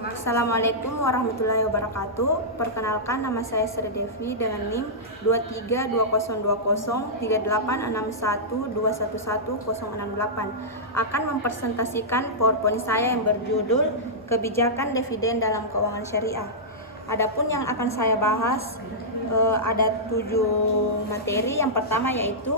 Assalamualaikum warahmatullahi wabarakatuh. Perkenalkan, nama saya Sri Devi dengan NIM 2320203861211068. Akan mempresentasikan PowerPoint saya yang berjudul Kebijakan Dividen dalam Keuangan Syariah. Adapun yang akan saya bahas ada 7 materi. Yang pertama yaitu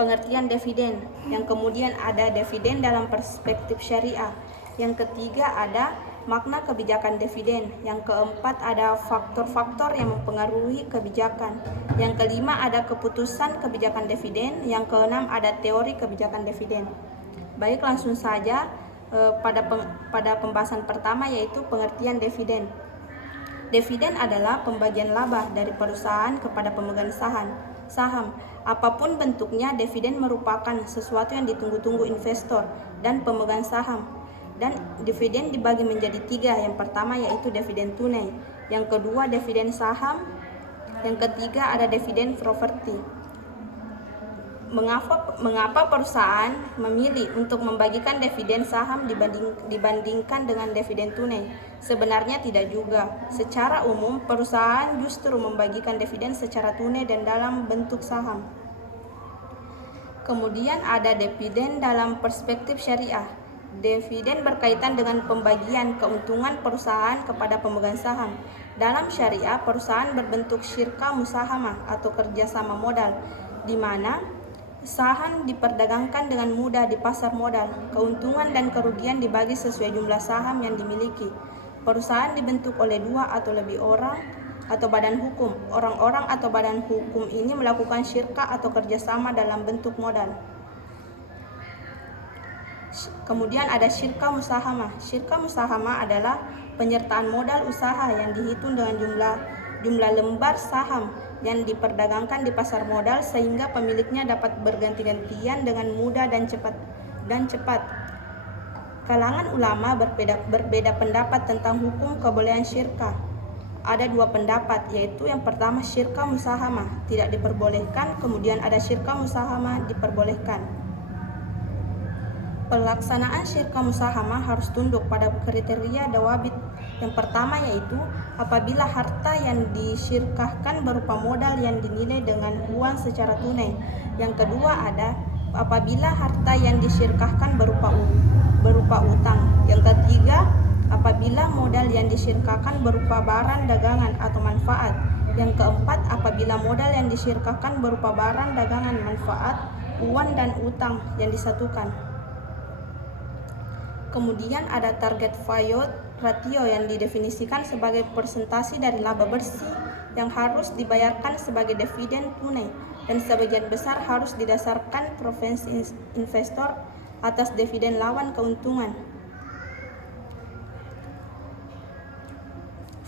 pengertian dividen, yang kemudian ada dividen dalam perspektif syariah. Yang ketiga ada makna kebijakan dividen. Yang keempat ada faktor-faktor yang mempengaruhi kebijakan. Yang kelima ada keputusan kebijakan dividen. Yang keenam ada teori kebijakan dividen. Baik, langsung saja pada pembahasan pertama yaitu pengertian dividen. Dividen adalah pembagian laba dari perusahaan kepada pemegang saham. Apapun bentuknya, dividen merupakan sesuatu yang ditunggu-tunggu investor dan pemegang saham. Dan dividen dibagi menjadi 3. Yang pertama yaitu dividen tunai, yang kedua dividen saham, yang ketiga ada dividen properti. Mengapa perusahaan memilih untuk membagikan dividen saham dibandingkan dengan dividen tunai? Sebenarnya tidak juga. Secara umum, perusahaan justru membagikan dividen secara tunai dan dalam bentuk saham. Kemudian ada dividen dalam perspektif syariah. Dividen berkaitan dengan pembagian keuntungan perusahaan kepada pemegang saham. Dalam syariah, perusahaan berbentuk syirka musahamah atau kerjasama modal, di mana saham diperdagangkan dengan mudah di pasar modal. Keuntungan dan kerugian dibagi sesuai jumlah saham yang dimiliki. Perusahaan dibentuk oleh 2 atau lebih orang atau badan hukum. Orang-orang atau badan hukum ini melakukan syirka atau kerjasama dalam bentuk modal. Kemudian ada syirka musahamah. Syirka musahamah adalah penyertaan modal usaha yang dihitung dengan jumlah lembar saham yang diperdagangkan di pasar modal sehingga pemiliknya dapat berganti-gantian dengan mudah dan cepat. Kalangan ulama berbeda pendapat tentang hukum kebolehan syirka. Ada 2 pendapat, yaitu yang pertama syirka musahamah tidak diperbolehkan, kemudian ada syirka musahamah diperbolehkan. Pelaksanaan syirka musahamah harus tunduk pada kriteria dawabit. Yang pertama yaitu apabila harta yang disyirkahkan berupa modal yang dinilai dengan uang secara tunai. Yang kedua ada apabila harta yang disyirkahkan berupa utang. Yang ketiga apabila modal yang disyirkahkan berupa barang dagangan atau manfaat. Yang keempat apabila modal yang disyirkahkan berupa barang dagangan, manfaat, uang dan utang yang disatukan. Kemudian ada target payout ratio yang didefinisikan sebagai persentase dari laba bersih yang harus dibayarkan sebagai dividen tunai, dan sebagian besar harus didasarkan preferensi investor atas dividen lawan keuntungan.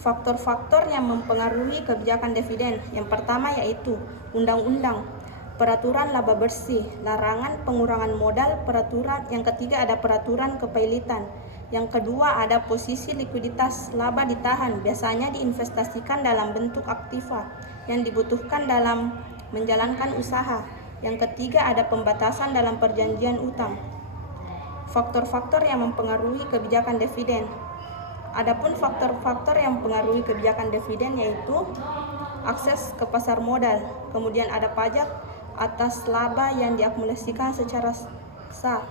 Faktor-faktor yang mempengaruhi kebijakan dividen. Yang pertama yaitu undang-undang, peraturan laba bersih, larangan pengurangan modal, peraturan. Yang ketiga ada peraturan kepailitan. Yang kedua ada posisi likuiditas, laba ditahan, biasanya diinvestasikan dalam bentuk aktiva yang dibutuhkan dalam menjalankan usaha. Yang ketiga ada pembatasan dalam perjanjian utang. Faktor-faktor yang mempengaruhi kebijakan dividen. Adapun faktor-faktor yang mempengaruhi kebijakan dividen yaitu akses ke pasar modal, kemudian ada pajak atas laba yang diakumulasikan secara sah.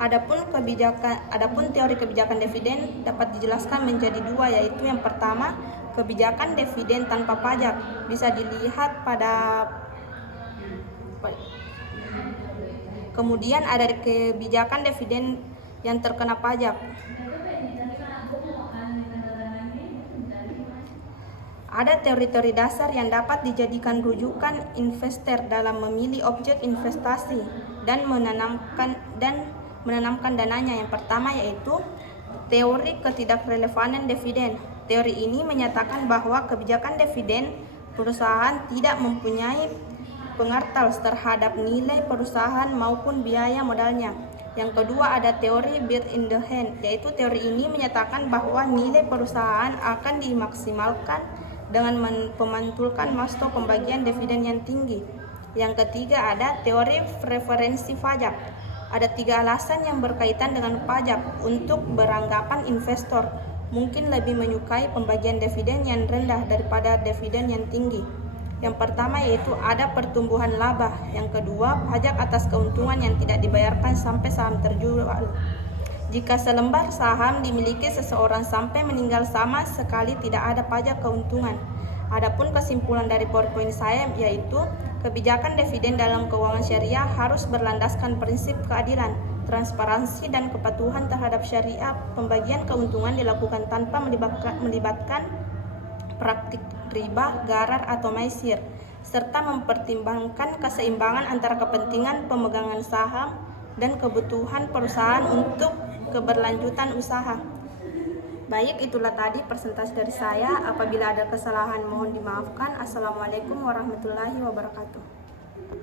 Adapun teori kebijakan dividen dapat dijelaskan menjadi 2, yaitu yang pertama kebijakan dividen tanpa pajak, bisa dilihat pada kemudian ada kebijakan dividen yang terkena pajak. Ada teori-teori dasar yang dapat dijadikan rujukan investor dalam memilih objek investasi dan menanamkan dananya. Yang pertama yaitu teori ketidakrelevanan dividen. Teori ini menyatakan bahwa kebijakan dividen perusahaan tidak mempunyai pengaruh terhadap nilai perusahaan maupun biaya modalnya. Yang kedua ada teori bird in the hand, yaitu teori ini menyatakan bahwa nilai perusahaan akan dimaksimalkan dengan memantulkan masto pembagian dividen yang tinggi. Yang ketiga ada teori preferensi pajak. Ada 3 alasan yang berkaitan dengan pajak untuk beranggapan investor mungkin lebih menyukai pembagian dividen yang rendah daripada dividen yang tinggi. Yang pertama yaitu ada pertumbuhan laba. Yang kedua, pajak atas keuntungan yang tidak dibayarkan sampai saham terjual. Jika selembar saham dimiliki seseorang sampai meninggal sama sekali tidak ada pajak keuntungan. Adapun kesimpulan dari PowerPoint saya yaitu kebijakan dividen dalam keuangan syariah harus berlandaskan prinsip keadilan, transparansi, dan kepatuhan terhadap syariah. Pembagian keuntungan dilakukan tanpa melibatkan praktik riba, gharar, atau maisir, serta mempertimbangkan keseimbangan antara kepentingan pemegangan saham dan kebutuhan perusahaan untuk keberlanjutan usaha. Baik, itulah tadi presentasi dari saya. Apabila ada kesalahan mohon dimaafkan. Assalamualaikum warahmatullahi wabarakatuh.